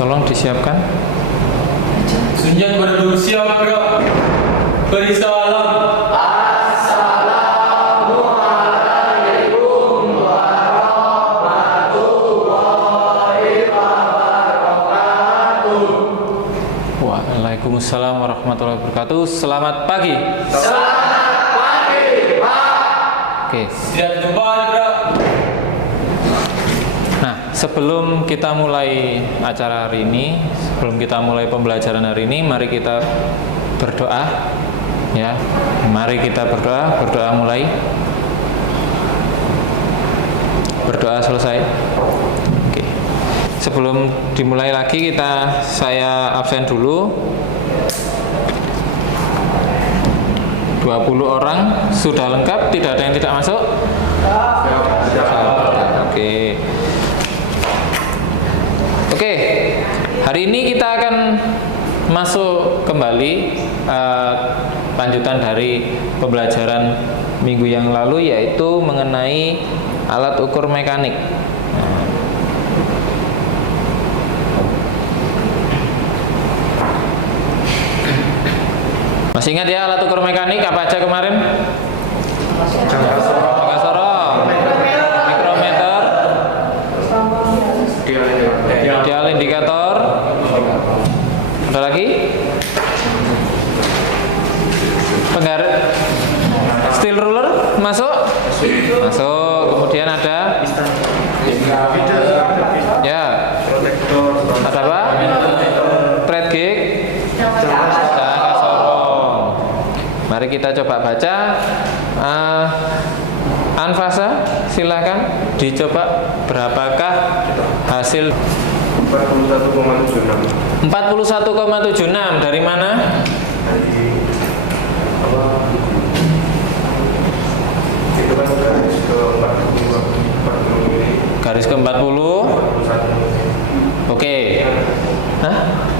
Tolong disiapkan. Sunjat bersiap bro. Beri salam. Waalaikumsalam warahmatullahi wabarakatuh. Selamat pagi. Selamat pagi, Pak. Oke. Siap kembali, bro. Nah, sebelum kita mulai acara hari ini, sebelum kita mulai pembelajaran hari ini, mari kita berdoa. Ya, mari kita berdoa. Berdoa mulai. Berdoa selesai. Oke. Sebelum dimulai lagi, saya absen dulu. 20 orang sudah lengkap, tidak ada yang tidak masuk? Oke. Oke. Hari ini kita akan masuk kembali lanjutan dari pembelajaran minggu yang lalu, yaitu mengenai alat ukur mekanik. Masih ingat ya alat ukur mekanik apa aja kemarin? Jangka sorong, mikrometer, dial indikator, ada lagi? Penggaris, steel ruler masuk? Masuk. Kemudian ada? Ya. Ada apa? Thread gauge. Mari kita coba baca. Anfasa, silakan dicoba berapakah hasil 41,76. 41,76 dari mana? Itu kan Garis ke 40. Oke. Hah?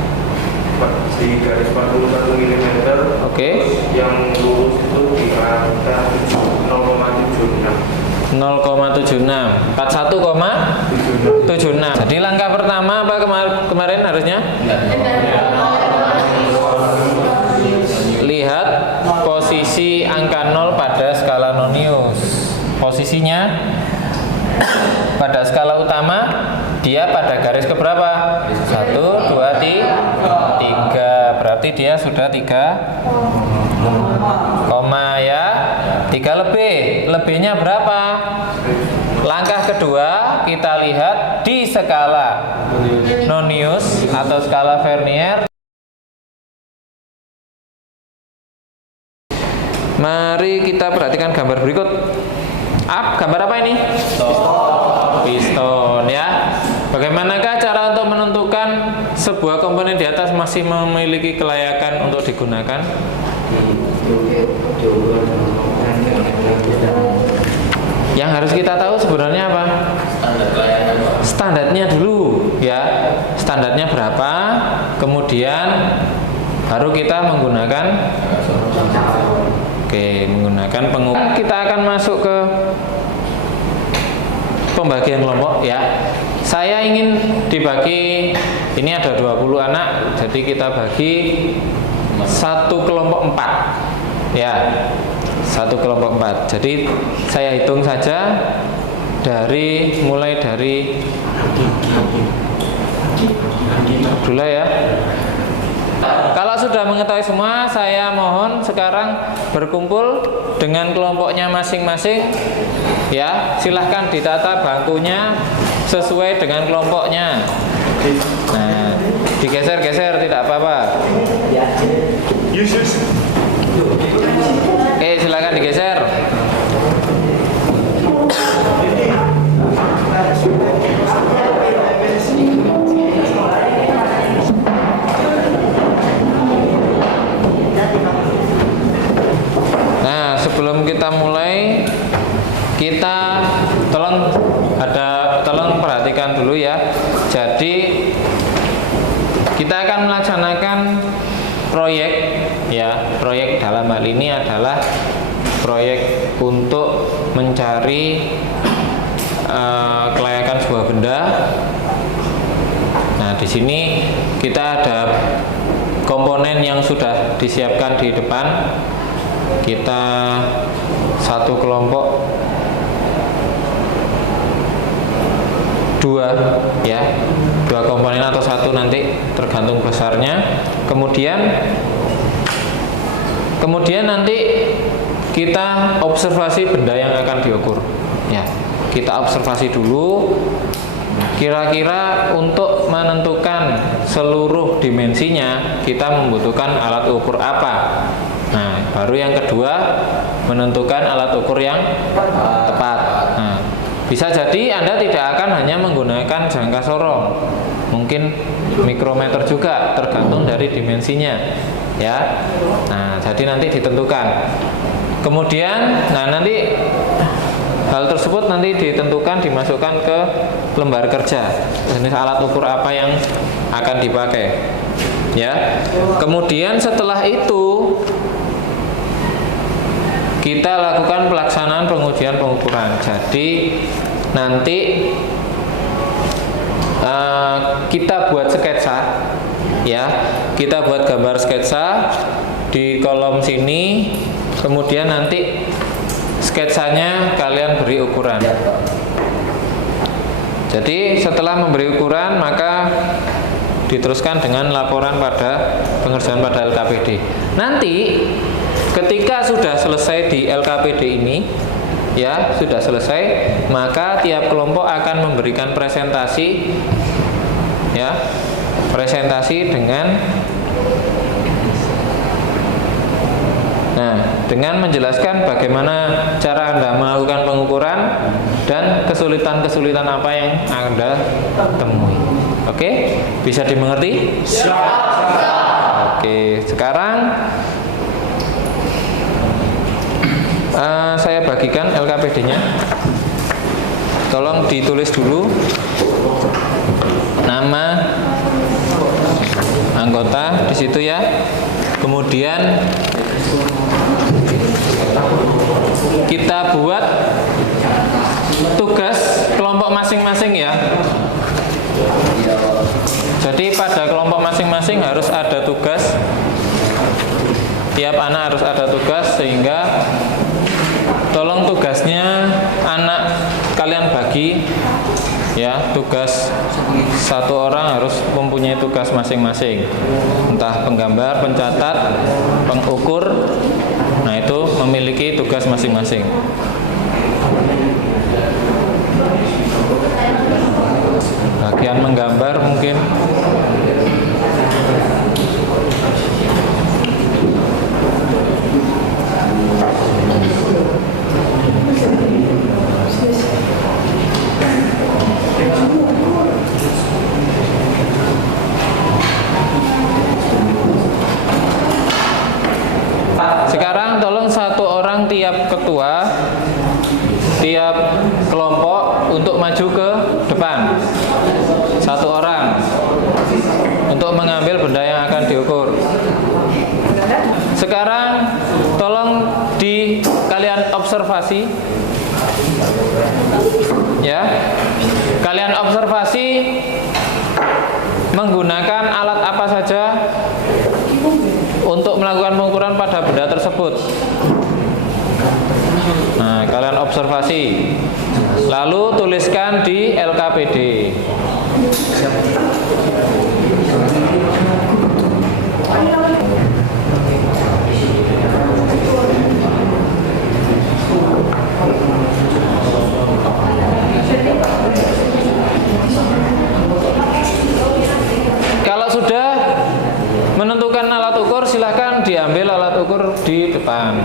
Di garis 41 mm. Oke. Yang lurus itu di angka 0,76. 0,76. 41,76. Jadi langkah pertama apa kemarin harusnya? Lihat posisi angka 0 pada skala nonius. Posisinya pada skala utama dia pada garis keberapa? 1, 2, 3. Berarti dia sudah 3 koma ya. 3 lebih. Lebihnya berapa? Langkah kedua kita lihat di skala nonius atau skala Vernier. Mari kita perhatikan gambar berikut. Gambar apa ini? Piston ya. Bagaimanakah cara untuk menentukan sebuah komponen di atas masih memiliki kelayakan untuk digunakan? Yang harus kita tahu sebenarnya apa? Standarnya dulu ya. Standarnya berapa? Kemudian baru kita menggunakan menggunakan pengukur. Kita akan masuk ke pembagian kelompok ya. Saya ingin dibagi, ini ada 20 anak, jadi kita bagi satu kelompok 4 ya, satu kelompok 4. Jadi saya hitung saja mulai dari Abdullah ya. Kalau sudah mengetahui semua, saya mohon sekarang berkumpul dengan kelompoknya masing-masing ya. Silahkan ditata bangkunya sesuai dengan kelompoknya. Nah, digeser-geser tidak apa-apa. Oke, silahkan digeser. Sebelum kita mulai, kita tolong perhatikan dulu ya. Jadi kita akan melaksanakan proyek ya. Proyek dalam hal ini adalah proyek untuk mencari kelayakan sebuah benda. Nah, di sini kita ada komponen yang sudah disiapkan di depan. Kita satu kelompok 2 ya, 2 komponen atau 1 nanti tergantung besarnya. Kemudian nanti kita observasi benda yang akan diukur ya. Kita observasi dulu kira-kira untuk menentukan seluruh dimensinya kita membutuhkan alat ukur apa. Nah, baru yang kedua menentukan alat ukur yang tepat. Nah, bisa jadi Anda tidak akan hanya menggunakan jangka sorong, mungkin mikrometer juga, tergantung dari dimensinya ya. Nah, jadi nanti ditentukan. Kemudian nanti hal tersebut nanti ditentukan, dimasukkan ke lembar kerja, jenis alat ukur apa yang akan dipakai ya. Kemudian setelah itu kita lakukan pelaksanaan pengujian pengukuran. Jadi nanti kita buat sketsa ya, kita buat gambar sketsa di kolom sini. Kemudian nanti sketsanya kalian beri ukuran. Jadi setelah memberi ukuran maka diteruskan dengan laporan pada pengerjaan pada LKPD. Nanti ketika sudah selesai di LKPD ini ya, sudah selesai, maka tiap kelompok akan memberikan presentasi ya, presentasi dengan menjelaskan bagaimana cara Anda melakukan pengukuran dan kesulitan-kesulitan apa yang Anda temui. Oke, bisa dimengerti? Oke, sekarang saya bagikan LKPD-nya. Tolong ditulis dulu nama anggota di situ ya. Kemudian kita buat tugas kelompok masing-masing ya. Jadi pada kelompok masing-masing harus ada tugas. Tiap anak harus ada tugas, sehingga tolong tugasnya anak kalian bagi ya. Tugas satu orang harus mempunyai tugas masing-masing, entah penggambar, pencatat, pengukur. Nah, itu memiliki tugas masing-masing. Bagian menggambar mungkin sekarang tolong satu orang tiap ketua tiap kelompok untuk maju ke depan. Satu orang untuk mengambil benda yang akan diukur. Sekarang tolong kalian observasi ya. Kalian observasi menggunakan alat apa saja untuk melakukan pengukuran pada benda tersebut. Nah, kalian observasi, lalu tuliskan di LKPD. Kalau sudah menentukan alat ukur, silakan diambil alat ukur di depan.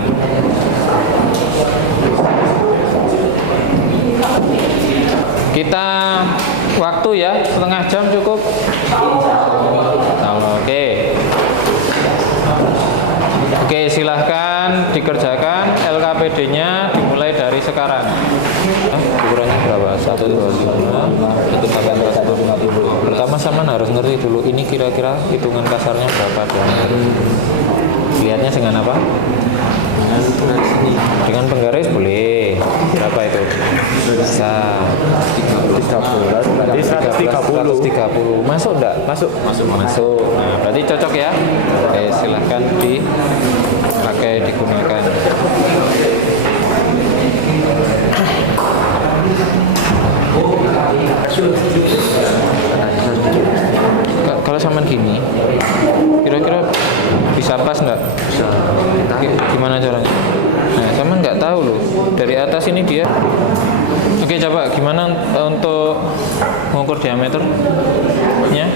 Kita waktu ya, setengah jam cukup. Oke, silahkan dikerjakan LKPD-nya dimulai dari sekarang. Ukurannya berapa? 1, 2, 5, 1 sampai 150. Pertama harus ngerti dulu ini kira-kira hitungan kasarnya berapa diameter. Lihatnya dengan apa? Dengan penggaris boleh. Berapa itu? Bisa 13, berarti 130. Masuk enggak? Masuk. Nah, berarti cocok ya. Oke, silahkan dipakai digunakan. Kalau sama gini, kira-kira bisa pas nggak? Bisa. Gimana caranya? Nah, sama nggak tahu loh. Dari atas ini dia. Oke, coba gimana untuk mengukur diameternya?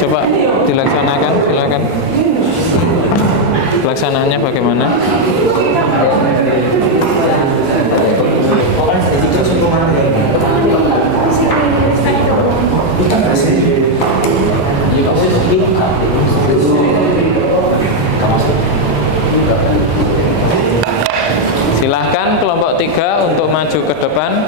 Coba dilaksanakan, silakan. Pelaksanaannya bagaimana? Silahkan kelompok 3 untuk maju ke depan.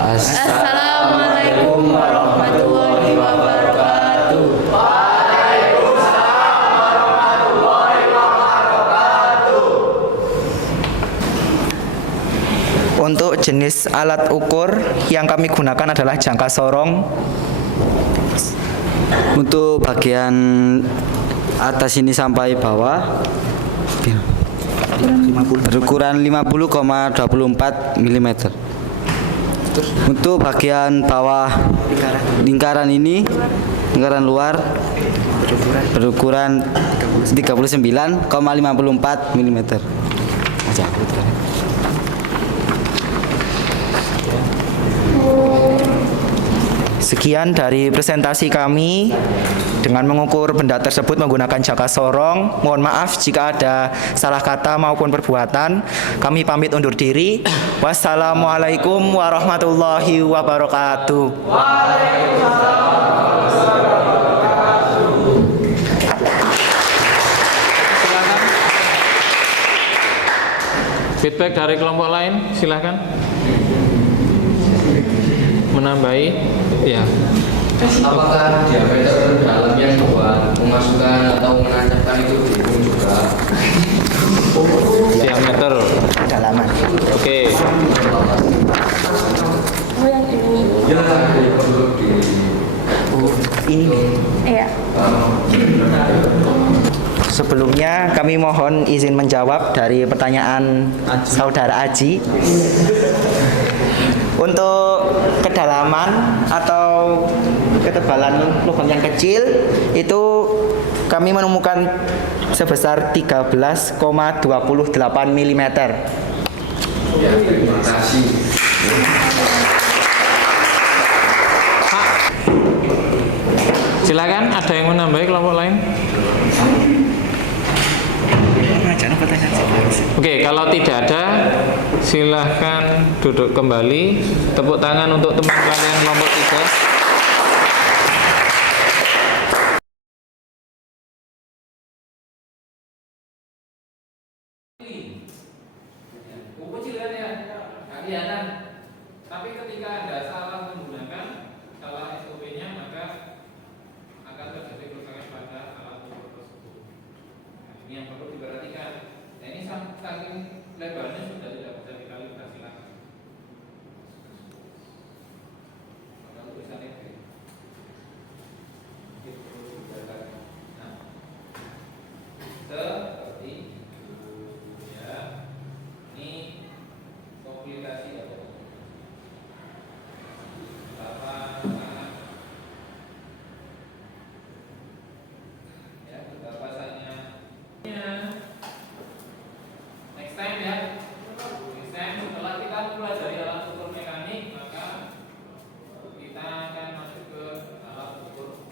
Assalamualaikum warahmatullahi wabarakatuh. Untuk jenis alat ukur yang kami gunakan adalah jangka sorong. Untuk bagian atas ini sampai bawah berukuran 50,24 mm. Untuk bagian bawah lingkaran ini, lingkaran luar berukuran 39,54 mm. Sekian dari presentasi kami dengan mengukur benda tersebut menggunakan jangka sorong. Mohon maaf jika ada salah kata maupun perbuatan. Kami pamit undur diri. Wassalamualaikum warahmatullahi wabarakatuh. Feedback dari kelompok lain, silakan. Menambahi, ya. Apakah diameter dalam yang buat memasukkan atau menancapkan itu dihitung juga? Diameter. Kedalaman. Oke. Oh yang ini. Ya, perlu di. Ini nih. Iya. Sebelumnya kami mohon izin menjawab dari pertanyaan saudara Aji. Untuk kedalaman atau ketebalan lubang yang kecil itu kami menemukan sebesar 13,28 mm. Ya, terima kasih. Silakan, ada yang menambahi kelompok lain? Oke, kalau tidak ada, silahkan duduk kembali. Tepuk tangan untuk teman kalian kelompok 3. Tapi ketika Anda salah menggunakan salah SOP-nya, maka akan terjadi kerusakan pada alat ukur tersebut. Nah, ini yang perlu diperhatikan. Nah, ini saking lebarnya sudah tidak bisa dikalibrasi lagi. Maka tulisannya nah, seperti itu ya. Ini komplikasi atau next time ya. Next time setelah kita pelajari alat ukur mekanik, maka kita akan masuk ke alat ukur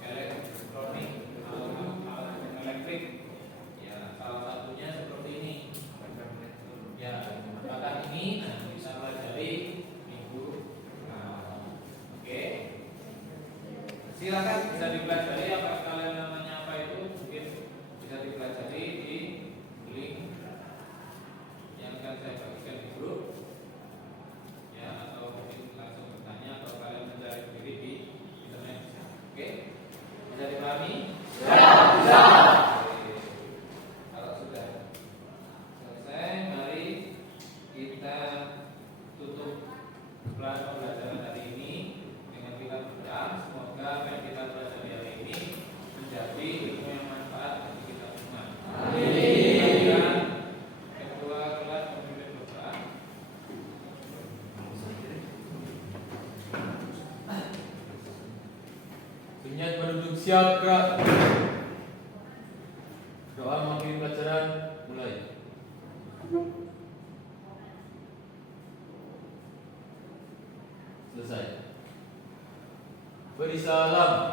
elektronik, alat elektrik. Ya, salah satunya seperti ini. Ya, apakah ini bisa pelajari minggu. Oke. Silakan bisa dipelajari apa kalian namanya apa itu mungkin bisa dipelajari. siap gerak. Doa mengakhiri pelajaran mulai. Selesai. Beri salam.